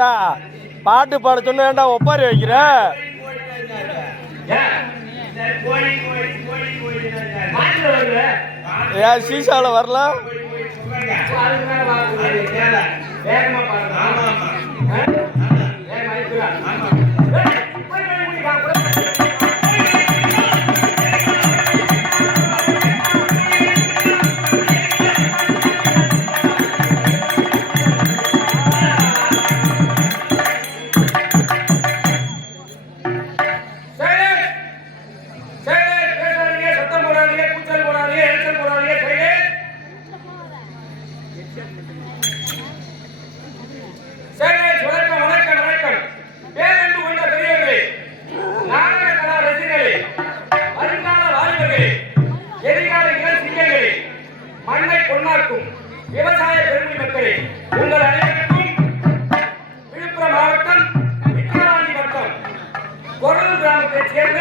ஏண்டா பாட்டு பாட சொன்ன ஏண்டா ஒப்பாரி வைக்கிற? ஏன் சீசால வரல? விவசாய பெருமை மக்களே, உங்கள் அனைவருக்கும் விழுப்புரம் மாவட்டம் விக்கிரவாண்டி வட்டம் கொரலூர் கிராமத்தைச் சேர்ந்த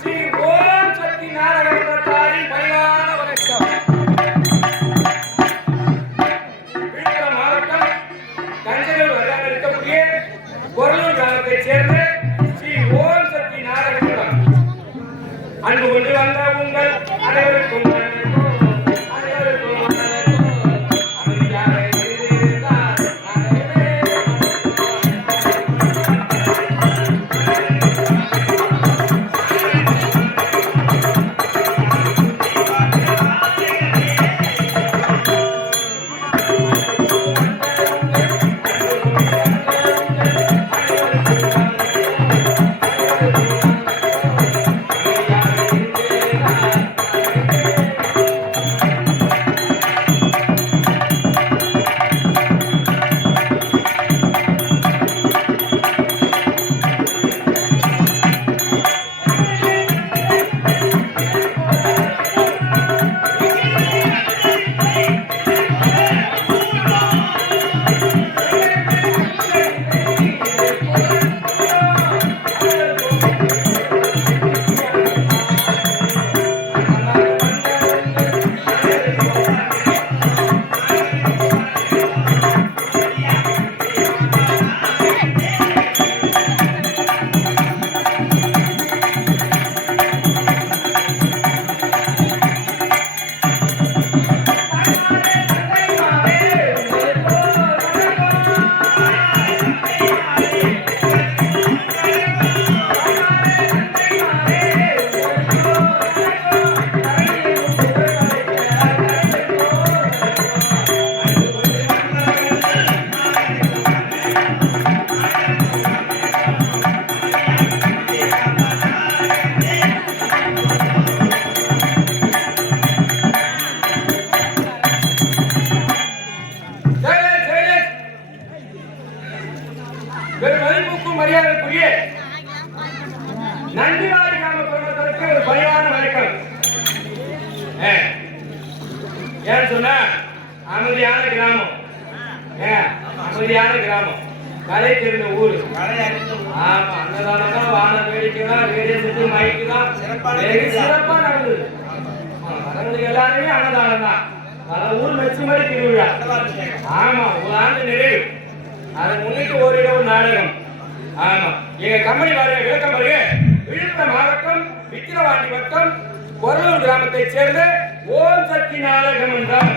ஸ்ரீ ஓம் சக்தி நாடக மன்றத்தாரின் பணிவான வணக்கம். விழுப்புரம் மாவட்டம் கஞ்சனூர் வட்டாரம் இருக்கக்கூடிய கொரலூர் கிராமத்தைச் சேர்ந்த ஸ்ரீ ஓம் சக்தி நாடக மன்றம் அன்பு கொண்டு வந்த உங்கள் அனைவருக்கும் மரியாதைக்குரிய நந்திவாடி கிராம பொதுமக்களுக்கு ஒரு பணிவான வணக்கம். ஏன் சொன்னா அமைதியான கிராமம், அமைதியான கிராமம், கலை தெரிந்த ஊரு. ஆமா, அன்னதானம் வான வேடிக்கைதான், ரேடியோ செட்டு மைக்கு தான் சிறப்பா நடந்தது. வரவங்களுக்கு எல்லாருமே அன்னதானம் தான். பல ஊர் மெச்சு மாதிரி திருவிழா. ஆமா, ஒரு ஆண்டு நிறைவு. அதை முன்னிட்டு ஓரிடவு நாடகம். ஆமா, எங்க கம்பெனி பாருங்க, விளக்கம் பாருங்க. விழுப்புரம் மாவட்டம் விக்கிரவாண்டி வட்டம் கொரலூர் கிராமத்தைச் சேர்ந்த ஓம் சக்தி நாடக மன்றம்.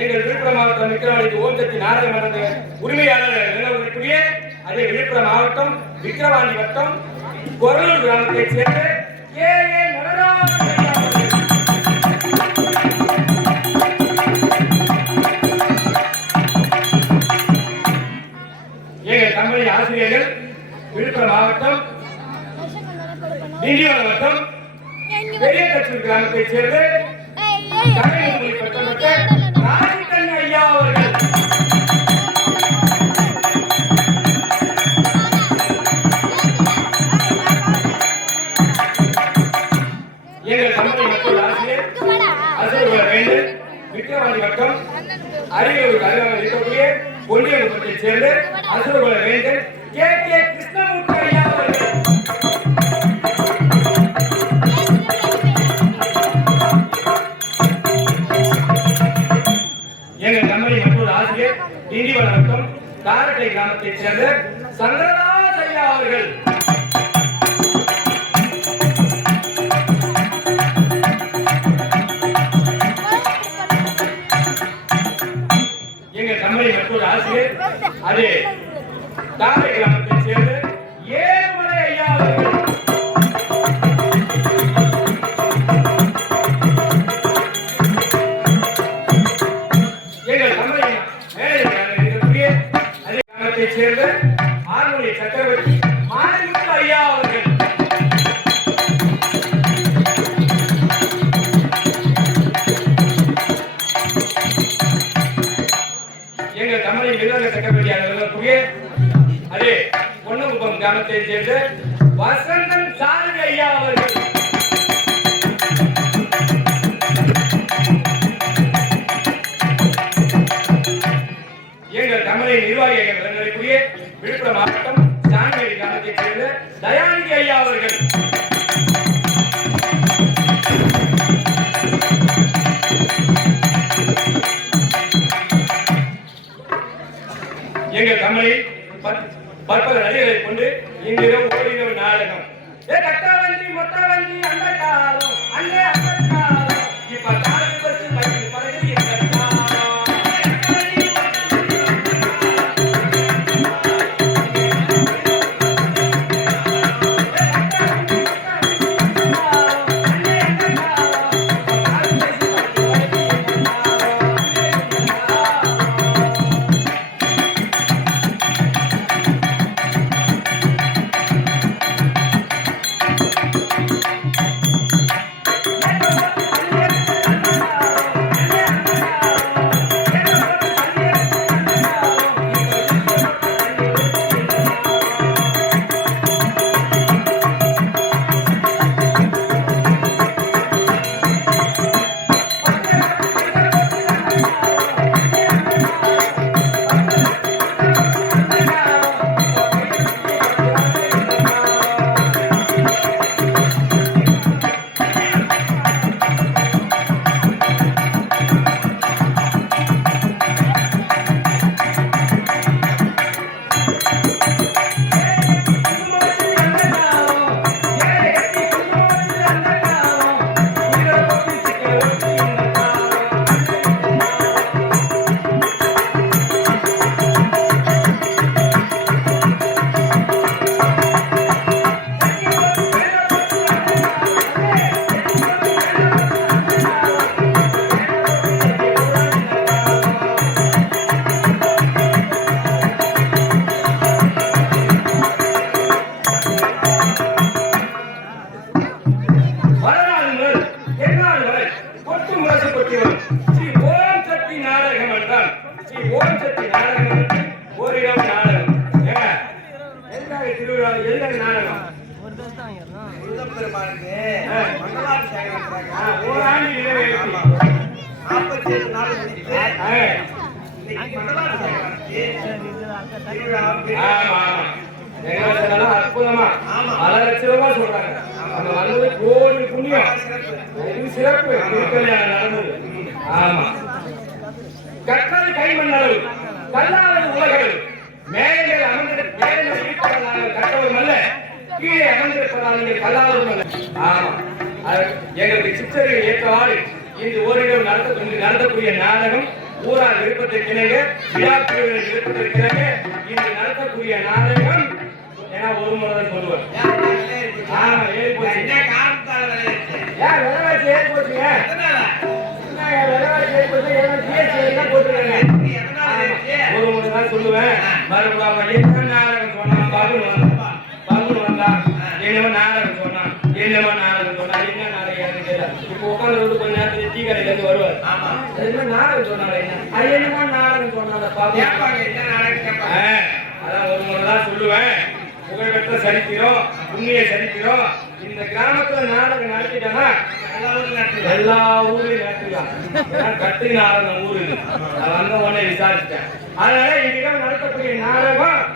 எங்கள் விழுப்புரம் மாவட்டம் விக்கிரவாண்டி ஓம் சக்தி நாடக மன்ற உரிமையாளர் நிலவரக்கூடிய அதே விழுப்புரம் மாவட்டம் விக்கிரவாண்டி வட்டம் கொரலூர் கிராமத்தைச் சேர்ந்த ஏ நடராஜ கம்பெனி ஆசிரியர்கள் விழுப்புரம் மாவட்டம் திண்டிவனம் வட்டம் பெரிய கச்சூர் கிராமத்தைச் சேர்ந்த கலைமொழி பட்டப்பட்ட ராஜிகண்ண ஐயா அவர்கள். எங்கள் கம்பெனி மக்கள் ஆசிரியர் அசோக வேண்டு விக்கிரவாண்டி வட்டம் அரியலூர் அருகாமையில் இருக்கக்கூடிய ஒன்றியத்தைச் சேர்ந்த அசோக வேண்டு கே கே கிருஷ்ணமூர்த்தி ஐயா அவர்கள். எங்கள் கம்பெனி மற்றொரு ஆசிரியர் மாவட்டம் காரட்டை கிராமத்தைச் சேர்ந்த சந்திரதாஸ் ஐயா அவர்கள். எங்க கம்பெனி மற்றொரு ஆசிரியர் அதே காரட்டை கிராமத்தைச் சேர்ந்த ஏழுமலை ஐயா அவர்கள். சேர்ந்த ஆறுமலை சக்கரவர்த்தி மாரிமுத்து ஐயா அவர்கள். எங்க தமிழை நிர்வாக சக்கரவர்த்தி அவர்களுக்குரிய அதே பொன்னகுப்பம் கிராமத்தை சேர்ந்த வசந்தன் சாரதி ஐயா அவர்கள். எங்கள் தமிழை நிர்வாகிகள் விளங்கக்கூடிய விழுப்புரம் மாவட்டம் சாங்கேரி கிராமத்தைச் சேர்ந்த தயாநிதி ஐயா அவர்கள். எங்கள் தமிழில் பற்பல நடிகர்களை கொண்டு இன்றிரவு ஓடினவு நாடகம் கட்டாவந்தி மொத்தவந்தி அந்த காலம் அண்ணே அந்த காலம் இப்ப காலை பஸ் பைக்கு பறகுது இந்த அற்புதமா பல லட்ச ரூபாய் சொல்றாங்க. அந்த வந்தது கோடி புண்ணியம். சிறப்பு நடந்தது. ஆமா, கற்றது கைமண்ணளவு கல்லாதது உலகளவு மேலே அமர்ந்திருப்பதால் கற்றவரும் அல்ல, கீழே அமர்ந்திருப்பதால் நீங்கள் கல்லாதவரும் அல்ல. ஆமா, எங்களுக்கு சித்தர்கள் ஏற்றவாறு இன்று ஓரிடம் நடத்தக்கூடிய நாடகம் ஊரார் விருப்பத்திற்கு இணங்க விழாக்குழுவினர் விருப்பத்திற்கு இணங்க இன்று நடத்தக்கூடிய நாடகம் ஏன்னா ஒரு முறை தான் சொல்லுவார். ஆமா, ஏறி போச்சு. ஏன் விலைவாசி ஏறி போச்சுங்க? விலைவாசி ஏறி போச்சு. போட்டுருக்காங்க. ஒரு முறை தான் சொல்லுவேன். மறுபடியும் என்ன நாடகம் சொன்னான் பகுன் வந்தா என்னவோ நாடகம் சொன்னான், என்னவோ நாடகம் சொன்னா என்ன நாடகம் தெரியல. இப்போ உட்காந்து கொஞ்ச நேரத்துல டீ கடையில இருந்து வருவார். என்ன நாடகம் சொன்னாங்க, அது என்னமோ நாடகம் சொன்னாங்க. அதான் ஒரு முறை தான் சொல்லுவேன். புகழ்பெற்ற சரித்திரம், புண்ணிய சரித்திரம். இந்த கிராமத்துல நாடகம் நடத்திட்டா எல்லா ஊர்லயும் நடத்திக்கலாம். கட்டு நாடகம் ஊரு வந்த உடனே விசாரிச்சேன். அதனால இன்றைக்கு நடத்தக்கூடிய நாடகம்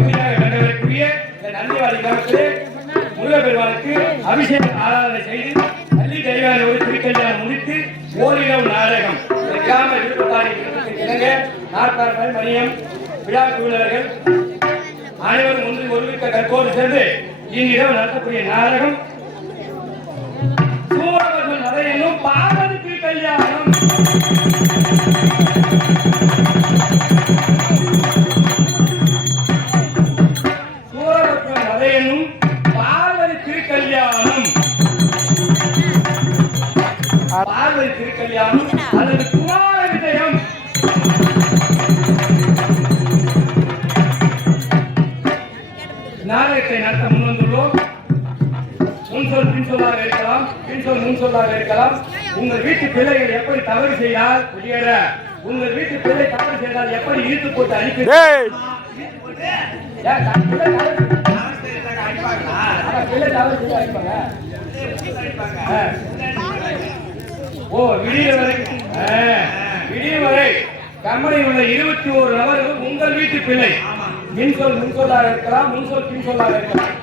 பகுதியாக கண்டவர்களுக்குரிய இந்த நந்திவாடி கிராமத்திலே முருகப்பெருமானுக்கு அபிஷேக ஆராதனை செய்து பள்ளி தெய்வான ஒரு திருக்கல்யாணம் முடித்து ஓரிரவு நாடகம் கிராம விருப்பத்தாரி இணங்க நாட்டார்கள் மணியம் விழா குழுவினர்கள் அனைவரும் ஒன்று ஒருமித்த கற்போடு சேர்ந்து இன்றிரவு நடத்தக்கூடிய நாடகம் சூரபத்மன் அதை என்னும் பார்வதி திருக்கல்யாணம். சூரபத்மன் அதை என்னும் பார்வதி திருக்கல்யாணம். பார்வதி திருக்கல்யாணம் அல்லது குமார விஜயம். நாடகத்தை நடத்த முன்வந்துள்ளோம். முன்சொல் பின்சொல்லாக இருக்கலாம், பின்சொல் முன்சொல்லாக இருக்கலாம். உங்கள் வீட்டு பிள்ளைகள் எப்படி தவறு செய்தால் வெளியேற, உங்கள் வீட்டு பிள்ளை தவறு செய்தால் எப்படி இழுத்து போட்டு அடிக்க. ஓ விடிய வரை கம்பெனியில் உள்ள 21 நபர்கள் உங்கள் வீட்டு பிள்ளை. மின்சொல் முன்சொல்லாக இருக்கலாம், முன்சொல் பின்சொல்லாக இருக்கலாம்.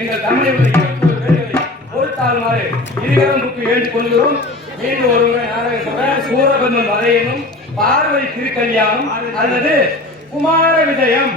எங்கள் கம்பெனியில் உள்ள 21 பேர்களை பொறுத்தாளுமாறு இருவரும் புக்கு எழுந்து கொள்கிறோம். மீண்டும் ஒருமுறை நாடகம் சொல்றேன். சூரபத்மன் வரையனும் பார்வதி திருக்கல்யாணம் அல்லது குமார விஜயம்.